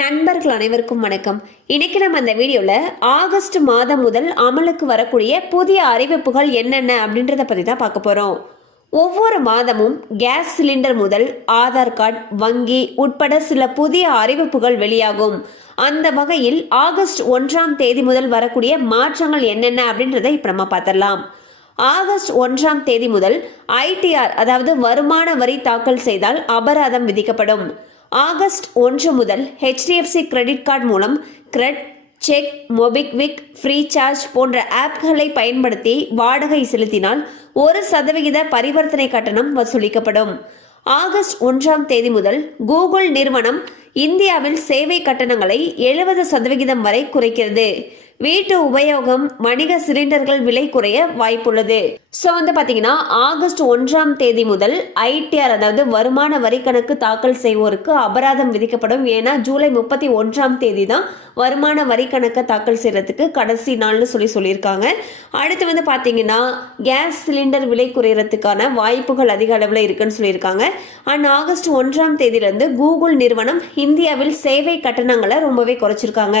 நண்பர்கள் அனைவருக்கும் வணக்கம் இன்னைக்கு நம்ம அந்த வீடியோவில் ஆகஸ்ட் மாதம் முதல் அமலுக்கு வரக்கூடிய புதிய அறிவிப்புகள் என்னென்ன அப்படின்றத பற்றி தான் பார்க்க போகிறோம் ஒவ்வொரு மாதமும் கேஸ் சிலிண்டர் முதல் ஆதார் கார்டு வங்கி உட்பட சில புதிய அறிவிப்புகள் வெளியாகும் அந்த வகையில் ஆகஸ்ட் ஒன்றாம் தேதி முதல் வரக்கூடிய மாற்றங்கள் என்னென்ன அப்படின்றத இப்போ நம்ம பார்த்துடலாம் ஆகஸ்ட் ஒன்றாம் தேதி முதல் ஐடிஆர் அதாவது வருமான வரி தாக்கல் செய்தால் அபராதம் விதிக்கப்படும் ஆகஸ்ட் ஒன்று முதல் ஹெச்டிஎஃப்சி கிரெடிட் கார்டு மூலம் கிரெட் செக் மொபிக்விக் ஃப்ரீசார்ஜ் போன்ற ஆப்களை பயன்படுத்தி வாடகை செலுத்தினால் ஒரு சதவிகித பரிவர்த்தனை கட்டணம் வசூலிக்கப்படும் ஆகஸ்ட் ஒன்றாம் தேதி முதல் கூகுள் நிறுவனம் இந்தியாவில் சேவை கட்டணங்களை எழுபது சதவிகிதம் வரை குறைக்கிறது வீட்டு உபயோகம் வணிக சிலிண்டர்கள் விலை குறைய வாய்ப்புள்ளது ஸோ வந்து பார்த்தீங்கன்னா ஆகஸ்ட் ஒன்றாம் தேதி முதல் ஐடிஆர் அதாவது வருமான வரி கணக்கு தாக்கல் செய்வோருக்கு அபராதம் விதிக்கப்படும் ஏன்னா ஜூலை முப்பத்தி ஒன்றாம் தேதி தான் வருமான வரி கணக்கை தாக்கல் செய்யறதுக்கு கடைசி நாள்னு சொல்லி சொல்லியிருக்காங்க அடுத்து வந்து பார்த்தீங்கன்னா கேஸ் சிலிண்டர் விலை குறையறதுக்கான வாய்ப்புகள் அதிக அளவில் இருக்குன்னு சொல்லியிருக்காங்க அண்ட் ஆகஸ்ட் ஒன்றாம் தேதியிலேருந்து கூகுள் நிறுவனம் இந்தியாவில் சேவை கட்டணங்களை ரொம்பவே குறைச்சிருக்காங்க